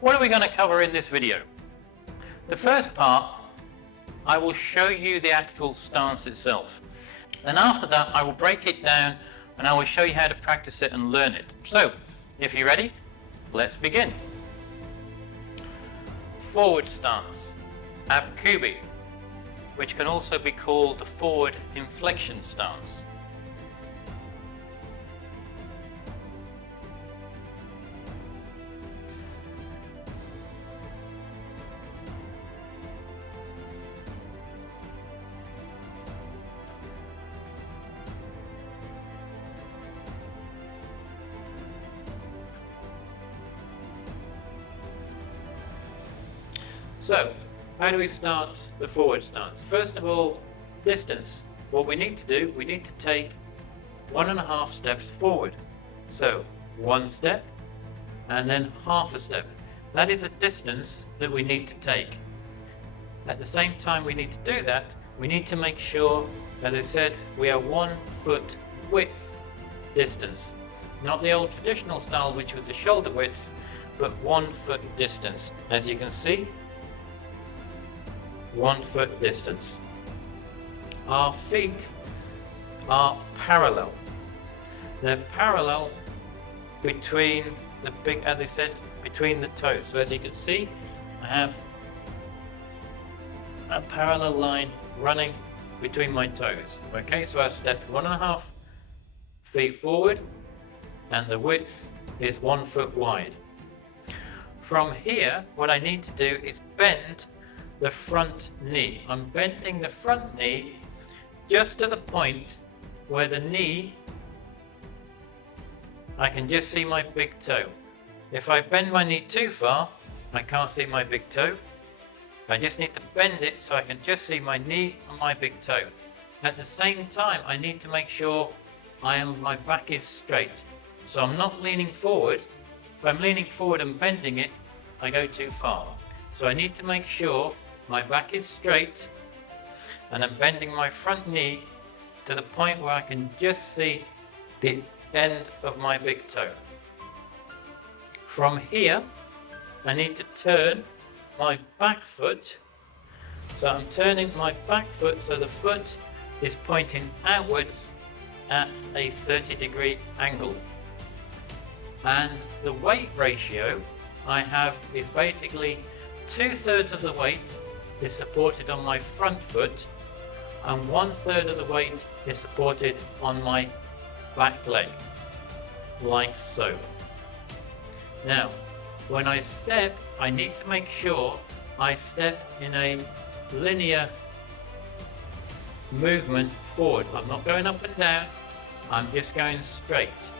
What are we going to cover in this video? The first part, I will show you the actual stance itself. Then after that, I will break it down and I will show you how to practice it and learn it. So, if you're ready, let's begin. Forward stance, ab Koobi, which can also be called the forward inflection stance. So, how do we start the forward stance? First of all, distance. What we need to do, we need to take 1.5 steps forward. So, 1 step and then half a step. That is a distance that we need to take. At the same time we need to do that, we need to make sure, as I said, we are 1 foot width distance. Not the old traditional style, which was the shoulder width, but 1 foot distance. As you can see, 1 foot distance. Our feet are parallel. They're parallel between as I said, between the toes. So as you can see, I have a parallel line running between my toes. Okay, so I've stepped 1.5 feet forward and the width is 1 foot wide. From here, what I need to do is bend the front knee. I'm bending the front knee just to the point where the knee, I can just see my big toe. If I bend my knee too far, I can't see my big toe. I just need to bend it so I can just see my knee and my big toe. At the same time, I need to make sure my back is straight. So I'm not leaning forward. If I'm leaning forward and bending it, I go too far. So I need to make sure my back is straight and I'm bending my front knee to the point where I can just see the end of my big toe. From here, I need to turn my back foot. So I'm turning my back foot so the foot is pointing outwards at a 30-degree angle. And the weight ratio I have is basically 2/3 of the weight is supported on my front foot and 1/3 of the weight is supported on my back leg, like so. Now, when I step, I need to make sure I step in a linear movement forward. I'm not going up and down, I'm just going straight.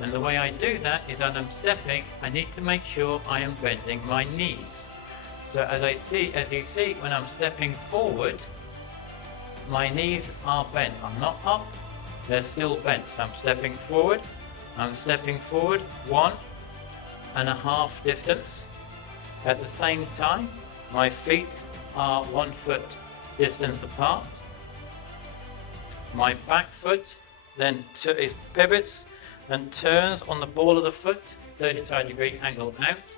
And the way I do that is that I'm stepping, I need to make sure I am bending my knees. So as you see, when I'm stepping forward, my knees are bent. I'm not up, they're still bent. So I'm stepping forward 1.5 distance. At the same time, my feet are 1 foot distance apart. My back foot then pivots and turns on the ball of the foot, 35-degree angle out.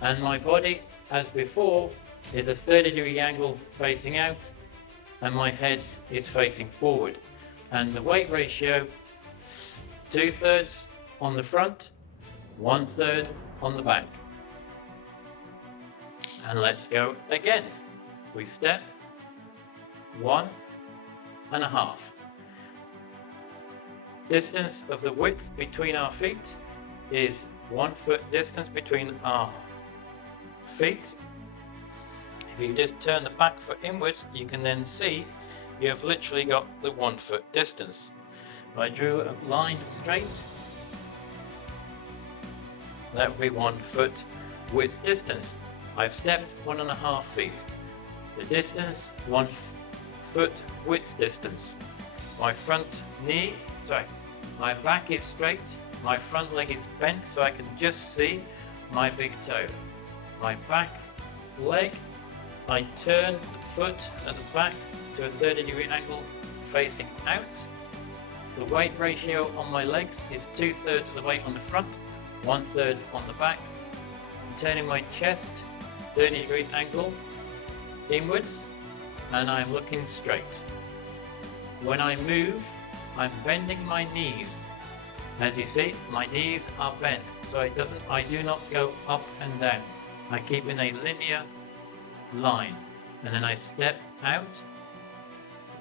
And my body, as before, is a 30-degree angle facing out and my head is facing forward. And the weight ratio, 2/3 on the front, 1/3 on the back. And let's go again. We step 1.5. Distance of the width between our feet is 1 foot distance between our feet. If you just turn the back foot inwards, you can then see you have literally got the 1 foot distance. If I drew a line straight, that would be 1 foot width distance. I've stepped 1.5 feet. The distance, 1 foot width distance. My back is straight, my front leg is bent so I can just see my big toe. My back leg, I turn the foot at the back to a 30-degree angle facing out. The weight ratio on my legs is 2/3 of the weight on the front, 1/3 on the back. I'm turning my chest 30-degree angle inwards, and I'm looking straight. When I move, I'm bending my knees. As you see, my knees are bent, so I do not go up and down. I keep in a linear line, and then I step out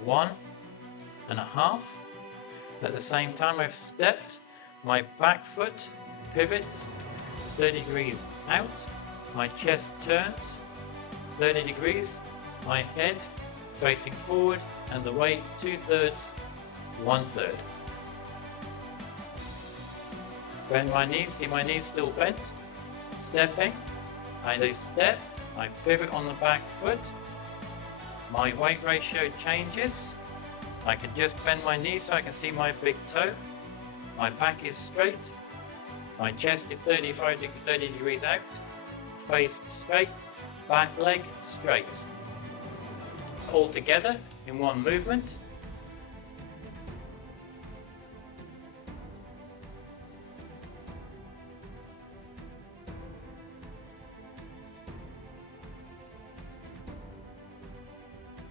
1.5. At the same time I've stepped, my back foot pivots 30 degrees out, my chest turns 30 degrees, my head facing forward, and the weight 2/3, 1/3. Bend my knees, see my knees still bent. Stepping, I step, I pivot on the back foot, my weight ratio changes. I can just bend my knees so I can see my big toe. My back is straight, my chest is 30 degrees out, face straight, back leg straight. All together in one movement.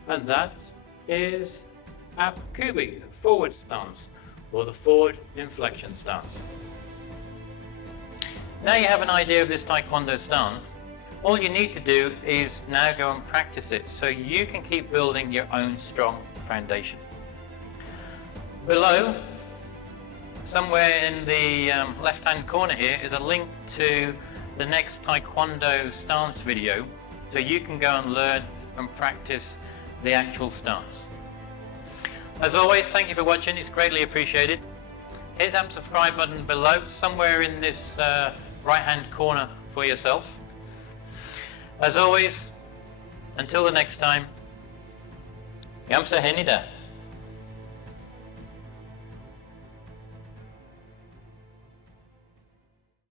And that is our Koobi forward stance, or the forward inflection stance. Now you have an idea of this Taekwondo stance, all you need to do is now go and practice it so you can keep building your own strong foundation. Below, somewhere in the left hand corner here, is a link to the next Taekwondo stance video, so you can go and learn and practice the actual stance. As always, thank you for watching, it's greatly appreciated. Hit that subscribe button below, somewhere in this right hand corner for yourself. As always, until the next time, Gamsa Henida.